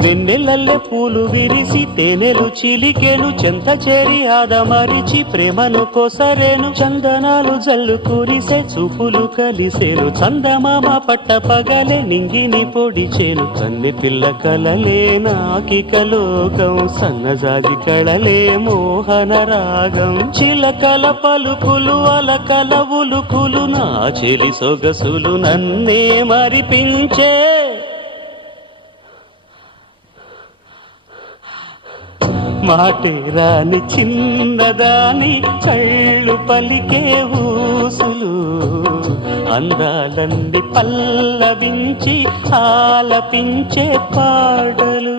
వెన్నెలల్లె పూలు విరిసి తేనెలు చిలికెను చెంత చేరి ఆదమరిచి ప్రేమను కొసరేను చందనాలు జల్లు కురిసే చూపులు కలిసేను చందమామ పట్ట పగలే నింగిని పొడిచేను కన్నె పిల్ల కలలే నాకిక లోకం సన్నజాజి కళలే మోహన రాగం చిలకల పలుకులు అలకల ఉలుకులు నా చెలి సొగసులు నన్నే మరిపించే మాటే రాని చిన్నదాని కళ్ళు పలికే ఊసులు అందాలన్నీ పల్లవించి ఆలపించే పాటలు